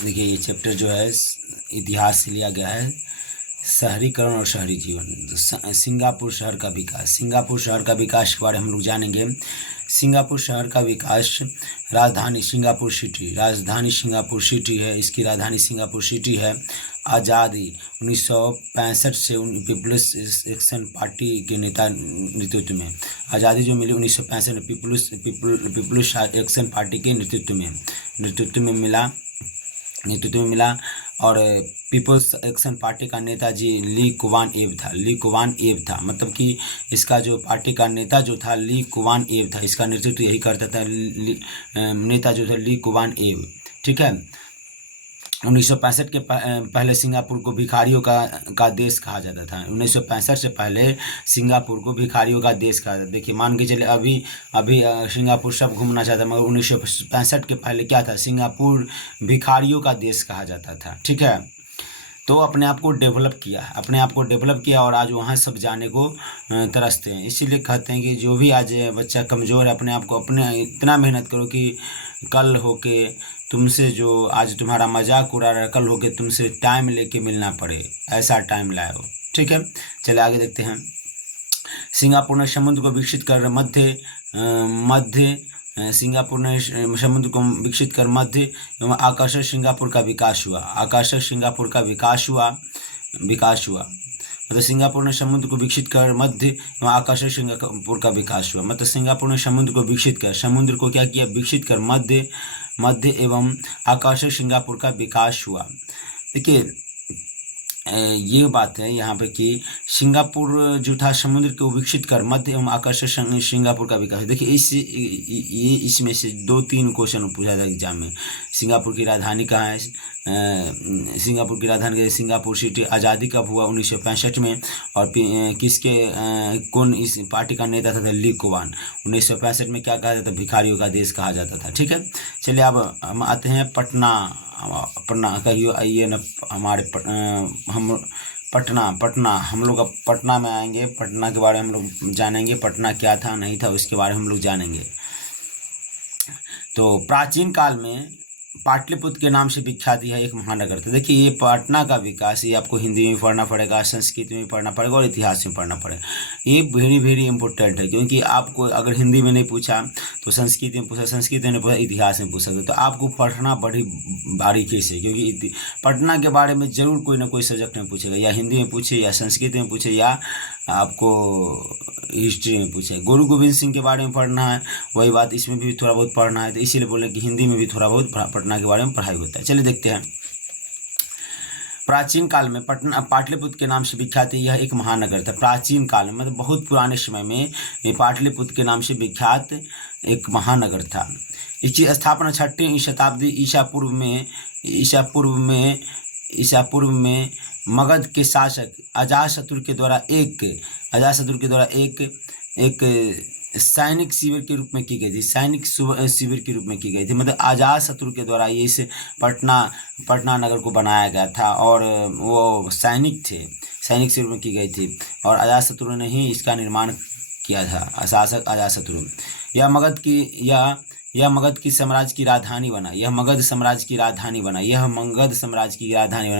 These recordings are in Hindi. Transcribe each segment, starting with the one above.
देखिए ये चैप्टर जो है इतिहास से लिया गया है, शहरीकरण और शहरी जीवन। सिंगापुर शहर का विकास, सिंगापुर शहर का विकास के बारे में हम लोग जानेंगे। सिंगापुर शहर का विकास, राजधानी सिंगापुर सिटी, राजधानी सिंगापुर सिटी है, इसकी राजधानी सिंगापुर सिटी है। आज़ादी 1965 से पीपल्स एक्शन पार्टी के नेता नेतृत्व में, आज़ादी जो मिली 1965 में पीपल्स एक्शन पार्टी के नेतृत्व में मिला। और पीपल्स एक्शन पार्टी का नेता जी ली कुवान एव था। मतलब कि इसका जो पार्टी का नेता जो था ली कुवान एव था, इसका नेतृत्व यही करता था नेता जो था ली कुवान एव। ठीक है। 1965 के पहले सिंगापुर को भिखारियों का देश कहा जाता था। 1965 से पहले सिंगापुर को भिखारियों का देश कहा जाता था। देखिए मान के चले अभी सिंगापुर सब घूमना चाहता है, मगर 1965 के पहले क्या था, सिंगापुर भिखारियों का देश कहा जाता था। ठीक है। तो अपने आप को डेवलप किया और आज वहाँ सब जाने को तरसते हैं। इसीलिए कहते हैं कि जो भी आज बच्चा कमज़ोर है, अपने आप को इतना मेहनत करो कि कल होके तुमसे जो आज तुम्हारा मजाक उड़ा रहा है, कल होके तुमसे टाइम लेके मिलना पड़े, ऐसा टाइम लाओ। ठीक है। चलिए आगे देखते हैं। सिंगापुर ने समुद्र को विकसित कर सिंगापुर ने समुद्र को विकसित कर मध्य एवं आकर्षक सिंगापुर का विकास हुआ। मतलब सिंगापुर ने समुद्र को विकसित कर मध्य एवं आकर्षक सिंगापुर का विकास हुआ। मतलब सिंगापुर ने समुद्र को समुद्र को क्या किया, विकसित कर मध्य एवं आकर्षक सिंगापुर का विकास हुआ। देखिए ये बात है यहाँ पे कि सिंगापुर जो था समुद्र को विकसित कर मध्य एवं आकर्षक सिंगापुर का विकास। देखिए इसमें से 2-3 क्वेश्चन पूछा था एग्जाम में। सिंगापुर की राजधानी कहाँ है, सिंगापुर की राजधानी सिंगापुर सिटी। आज़ादी कब हुआ, 1965 में। और कौन इस पार्टी का नेता था, ली कुवान। 1965 में क्या कहा जाता, भिखारियों का देश कहा जाता था। ठीक है। चलिए अब हम आते हैं पटना कहियो आइए न हमारे पटना हम लोग अब पटना में आएंगे। पटना के बारे में हम लोग जानेंगे, पटना क्या था नहीं था उसके बारे में हम लोग जानेंगे। तो प्राचीन काल में पाटलिपुत्र के नाम से विख्यात यह एक महानगर था। देखिए ये पटना का विकास, ये आपको हिंदी में पढ़ना पड़ेगा, संस्कृत में पढ़ना पड़ेगा और इतिहास में पढ़ना पड़ेगा। ये वेरी इंपॉर्टेंट है, क्योंकि आपको अगर हिंदी में नहीं पूछा तो संस्कृत में पूछा, संस्कृत में नहीं पूछा इतिहास में पूछा, तो आपको पढ़ना बड़ी बारीकी से, क्योंकि पटना के बारे में जरूर कोई ना कोई सब्जेक्ट में पूछेगा, या हिंदी में पूछे या संस्कृत में पूछे या आपको हिस्ट्री में पूछे। गुरु गोविंद सिंह के बारे में पढ़ना है, वही बात इसमें भी थोड़ा बहुत पढ़ना है, तो इसीलिए बोले कि हिंदी में भी थोड़ा बहुत पटना के बारे में पढ़ाई होता है। चलिए देखते हैं। प्राचीन काल में पाटलिपुत्र के नाम से विख्यात यह एक महानगर था। प्राचीन काल में मतलब बहुत पुराने समय में ये पाटलिपुत्र के नाम से विख्यात एक महानगर था। इसकी स्थापना 6वीं शताब्दी ईसा पूर्व में मगध के शासक अजातशत्रु के द्वारा एक सैनिक शिविर के रूप में की गई थी। सैनिक शिविर के रूप में की गई थी, मतलब अजातशत्रु के द्वारा ये इस पटना नगर को बनाया गया था, और वो सैनिक थे, सैनिक शिविर में की गई थी, और अजातशत्रु ने ही इसका निर्माण किया था, शासक अजातशत्रु। यह मगध की साम्राज्य की राजधानी बना,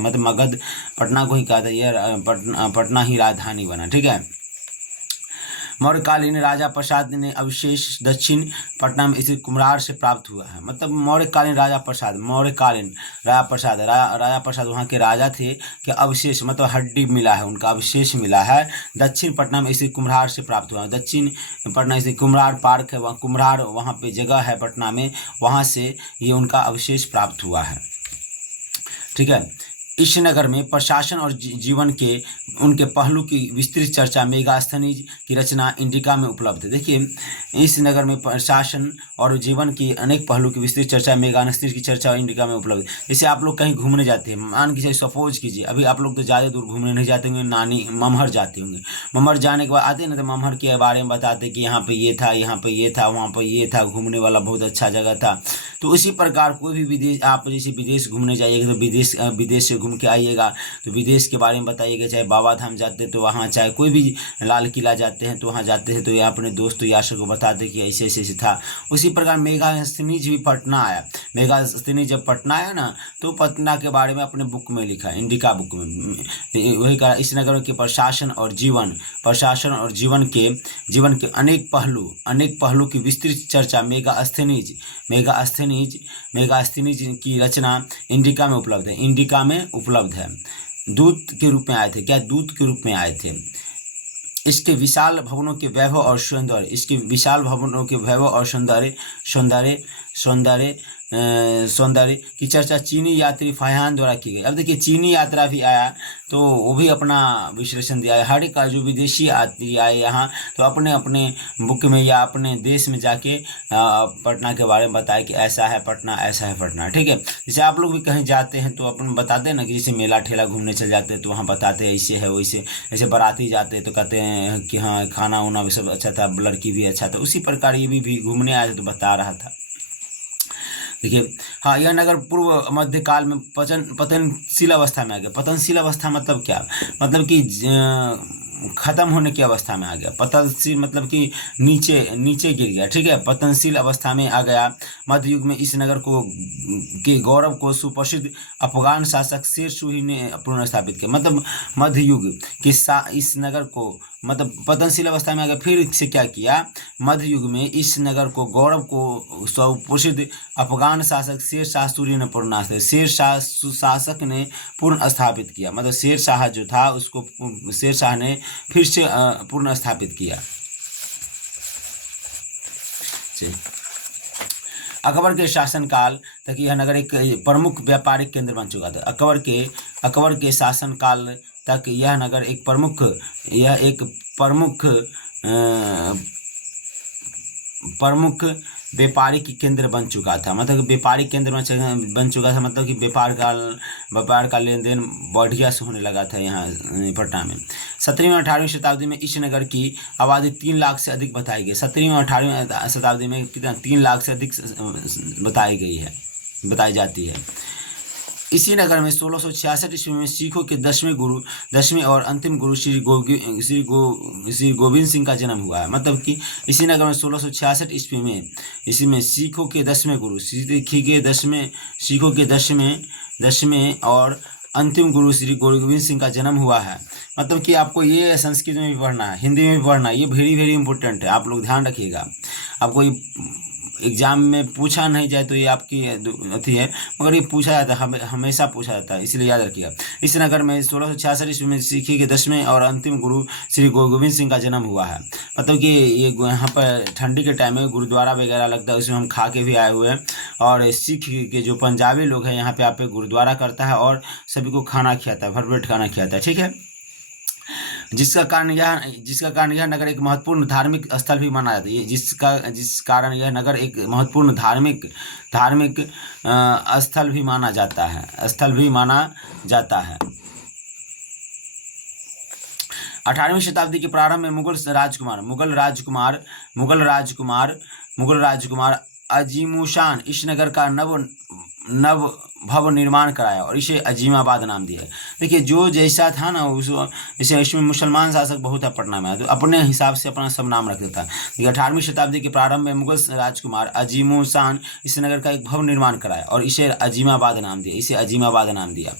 मतलब मगध पटना को ही कहा था, यह पटना ही राजधानी बना। ठीक है। मौर्यकालीन राजा प्रसाद ने अवशेष दक्षिण पटना में स्थित कुम्हरार से प्राप्त हुआ है। मतलब मौर्यकालीन राजा प्रसाद वहाँ के राजा थे कि अवशेष मतलब हड्डी मिला है, उनका अवशेष मिला है, दक्षिण पटना में स्थित कुम्हरार से प्राप्त हुआ है। दक्षिण पटना स्थित कुम्हरार पार्क है, वहाँ कुम्हरार वहाँ पे जगह है पटना में, वहाँ से ये उनका अवशेष प्राप्त हुआ है। ठीक है। इस नगर में प्रशासन और जीवन के उनके पहलू की विस्तृत चर्चा मेगास्थनीज की रचना इंडिका में उपलब्ध है। देखिए इस नगर में प्रशासन और जीवन की अनेक पहलू की विस्तृत चर्चा मेगास्थनीज की चर्चा इंडिका में उपलब्ध है। जैसे आप लोग कहीं घूमने जाते हैं, मान कीजिए सपोज कीजिए अभी आप लोग तो ज़्यादा दूर घूमने नहीं जाते होंगे, ममहर जाते होंगे। ममहर जाने के बाद आते हैं ना, तो ममहर के बारे में बताते कि यहाँ पे ये था, यहाँ पे ये था, वहाँ पर ये था, घूमने वाला बहुत अच्छा जगह था। तो इसी प्रकार कोई भी विदेश, आप जैसे विदेश घूमने जाइएगा तो विदेश से घूम के आइएगा, तो विदेश के बारे में बताइएगा, चाहे बाबा धाम जाते हैं तो वहाँ, चाहे कोई भी लाल किला जाते हैं तो वहाँ जाते हैं तो ये अपने दोस्त यार को बताते कि ऐसे ऐसे था। उसी प्रकार मेगास्थनीज भी पटना आया। मेगास्थनीज जब पटना आया ना, तो पटना के बारे में अपने बुक में लिखा, इंडिका बुक में वही कहा, इस नगर के प्रशासन और जीवन के अनेक पहलू की विस्तृत चर्चा मेगास्थनीज की रचना इंडिका में उपलब्ध है। दूत के रूप में आए थे। क्या दूत के रूप में आए थे? इसके विशाल भवनों के वैभव और सौंदर्य की चर्चा चीनी यात्री फाहियान द्वारा की गई। अब देखिए, चीनी यात्रा भी आया तो वो भी अपना विश्लेषण दिया है। हर एक का जो विदेशी यात्री आए यहाँ, तो अपने अपने बुक में या अपने देश में जाके पटना के बारे में बताए कि ऐसा है पटना, ऐसा है पटना। ठीक है, जैसे आप लोग भी कहीं जाते हैं तो अपन बताते हैं ना कि जैसे मेला ठेला घूमने चल जाते हैं तो वहाँ बताते हैं ऐसे है वैसे। जैसे बाराती जाते हैं तो कहते हैं कि हाँ खाना वाना भी सब अच्छा था, लड़की भी अच्छा था। उसी प्रकार ये भी घूमने आए थे तो बता रहा था। देखिए, हाँ, यह नगर पूर्व मध्यकाल में पतनशील अवस्था में आ गया। पतनशील अवस्था मतलब क्या? मतलब कि खत्म होने की अवस्था में आ गया। पतनशील मतलब कि नीचे गिर गया। ठीक है, पतनशील अवस्था में आ गया। मध्य युग में इस नगर के गौरव को सुप्रसिद्ध अफगान शासक शेर शाह ने पुनर्स्थापित किया। मतलब मध्य युग के इस नगर को मतलब पतनशील अवस्था में आ गया। फिर से क्या किया? मध्य युग में इस नगर को गौरव को सुप्रसिद्ध अफगान शासक शेर शाह सूरी ने शासक ने पुनः स्थापित किया। मतलब शेर शाह जो था उसको शेर शाह ने फिर से पुनः स्थापित किया। अकबर के शासनकाल तक यह नगर एक प्रमुख व्यापारिक केंद्र बन चुका था। अकबर के शासनकाल तक यह नगर एक प्रमुख व्यापारिक केंद्र बन चुका था। मतलब व्यापारिक केंद्र बन चुका था, मतलब कि व्यापार का लेन देन बढ़िया से होने लगा था यहाँ पटना में। 17वीं और 18वीं शताब्दी में इस नगर की आबादी 3 लाख से अधिक बताई गई। 17वीं और 18वीं शताब्दी में कितना 3 लाख से अधिक बताई जाती है। इसी नगर में 1666 ईस्वी में सिखों के 10वें और अंतिम गुरु श्री गोविंद सिंह का जन्म हुआ है। मतलब कि इसी नगर में 1666 ईस्वी में सिखों के 10वें गुरु सिखों के 10वें और अंतिम गुरु श्री गुरु गोविंद सिंह का जन्म हुआ है। मतलब कि आपको ये संस्कृत में भी पढ़ना है, हिंदी में भी पढ़ना है। ये वेरी इंपॉर्टेंट है, आप लोग ध्यान रखिएगा। आपको ये एग्जाम में पूछा नहीं जाए तो ये आपकी अथी है, मगर ये पूछा जाता है, हमेशा पूछा जाता है, इसलिए याद रखिएगा। इस नगर में 1666 ईस्वी में सिखी के 10वें और अंतिम गुरु श्री गुरु गोविंद सिंह का जन्म हुआ है। मतलब कि ये यहाँ पर ठंडी के टाइम में गुरुद्वारा वगैरह लगता है, उसमें हम खा के भी आए हुए हैं। और सिख के जो पंजाबी लोग हैं यहाँ पे आप गुरुद्वारा करता है और सभी को खाना खिलाता है, भरपेट खाना खिलाता है। ठीक है, जिसका कारण यह नगर एक महत्वपूर्ण धार्मिक स्थल भी माना जाता है। जिस कारण यह नगर एक महत्वपूर्ण धार्मिक स्थल भी माना जाता है। 18वीं शताब्दी के प्रारंभ में मुगल राजकुमार अजीमुशान इस नगर का नव भव निर्माण कराया और इसे अजीमाबाद नाम दिया। देखिए, जो जैसा था ना जैसे इसमें मुसलमान शासक बहुत है पटना में, तो अपने हिसाब से अपना सब नाम रख देता। 18वीं शताब्दी के प्रारंभ में मुगल राजकुमार अजीमुशान इस नगर का एक भवन निर्माण कराया और इसे अजीमाबाद नाम दिया।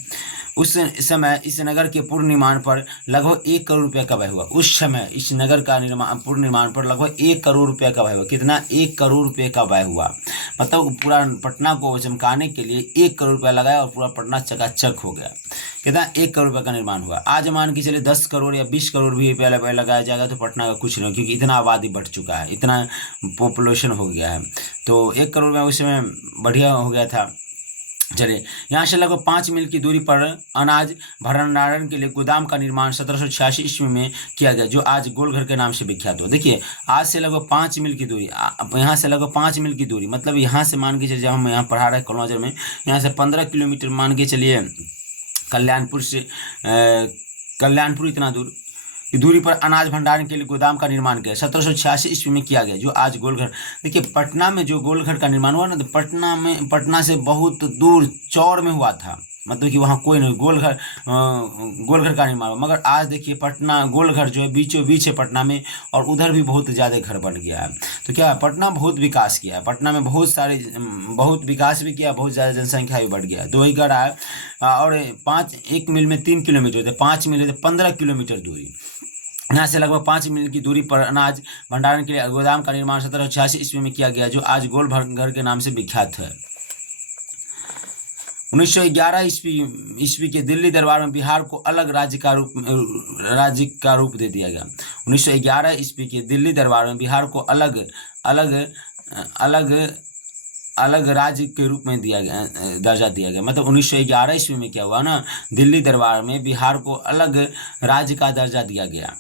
उस समय इस नगर के पूर्ण निर्माण पर लगभग 1 करोड़ रुपये का व्यय हुआ। उस समय इस नगर का पूर्ण निर्माण पर लगभग 1 करोड़ रुपये का व्यय हुआ। कितना? 1 करोड़ रुपये का व्यय हुआ। मतलब पूरा पटना को चमकाने के लिए 1 करोड़ रुपया लगाया और पूरा पटना चकाचक हो गया। कितना? 1 करोड़ रुपये का निर्माण हुआ। आज मान के चलिए 10 करोड़ या 20 करोड़ भी रुपया लगाया जाएगा तो पटना का कुछ नहीं, क्योंकि इतना आबादी बढ़ चुका है, इतना पॉपुलेशन हो गया है। तो 1 करोड़ में उस समय बढ़िया हो गया था। चलिए, यहाँ से लगभग 5 मील की दूरी पर अनाज भंडारण के लिए गोदाम का निर्माण 1786 ईस्वी में किया गया, जो आज गोलघर के नाम से विख्यात हो। देखिए, आज से लगभग 5 मील की दूरी, यहाँ से लगभग 5 मील की दूरी, मतलब यहाँ से मान के चलिए, जब हम यहाँ पढ़ा रहे हैं कलौंजर में, यहाँ से 15 किलोमीटर मान के चलिए कल्याणपुर इतना दूरी पर अनाज भंडारण के लिए गोदाम का निर्माण किया 1786 ईस्वी में किया गया, जो आज गोलघर। देखिए, पटना में जो गोलघर का निर्माण हुआ ना, तो पटना से बहुत दूर चौड़ में हुआ था। मतलब कि वहाँ कोई नहीं, गोलघर का निर्माण हुआ। मगर आज देखिए पटना गोलघर जो है बीचों बीच है पटना में, और उधर भी बहुत ज़्यादा घर बन गया है। तो क्या है, पटना बहुत विकास किया है, पटना में बहुत विकास भी किया, बहुत ज़्यादा जनसंख्या भी बढ़ गया है। तो वही कह रहा है और 1 मील में 3 किलोमीटर होते, 5 मील होते 15 किलोमीटर दूरी। यहाँ से लगभग 5 मील की दूरी पर अनाज भंडारण के लिए गोदाम का निर्माण 1786 ईस्वी में किया गया, जो आज गोलघर के नाम से विख्यात है। 1911 ईस्वी के दिल्ली दरबार में बिहार को अलग राज्य का रूप दे दिया गया। 1911 ईस्वी के दिल्ली दरबार में बिहार को अलग राज्य के रूप में दर्जा दिया गया। मतलब 1911 ईस्वी में क्या हुआ ना, दिल्ली दरबार में बिहार को अलग राज्य का दर्जा दिया गया।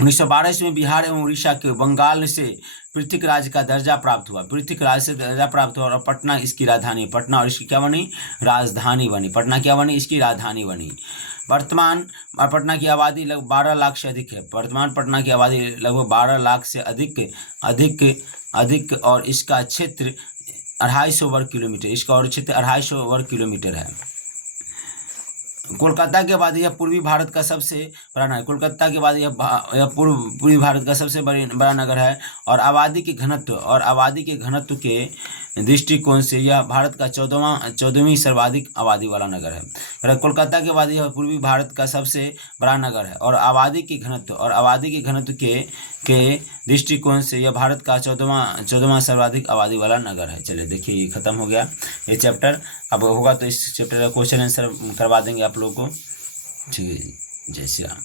1912 ईस्वी में बिहार एवं उड़ीसा के बंगाल से पृथक राज्य का दर्जा प्राप्त हुआ, और पटना इसकी राजधानी, पटना और इसकी क्या बनी, राजधानी बनी। पटना क्या बनी, इसकी राजधानी बनी। वर्तमान पटना की आबादी लगभग 12 लाख से अधिक है। वर्तमान पटना की आबादी लगभग 12 लाख से अधिक और इसका क्षेत्र 250 वर्ग किलोमीटर, इसका और क्षेत्र 250 वर्ग किलोमीटर है। कोलकाता के बाद यह पूर्वी भारत का सबसे बड़ा नगर, कोलकाता के बाद यह पूर्वी भारत का सबसे बड़ा नगर है, और आबादी के घनत्व के दृष्टिकोण से यह भारत का 14वीं सर्वाधिक आबादी वाला नगर है। कोलकाता के बाद यह पूर्वी भारत का सबसे बड़ा नगर है, और आबादी के घनत्व के दृष्टिकोण से यह भारत का 14वां सर्वाधिक आबादी वाला नगर है। चलिए देखिए, ये खत्म हो गया ये चैप्टर। अब होगा तो इस चैप्टर का क्वेश्चन आंसर करवा देंगे आप लोगों को। ठीक है, जय श्री राम।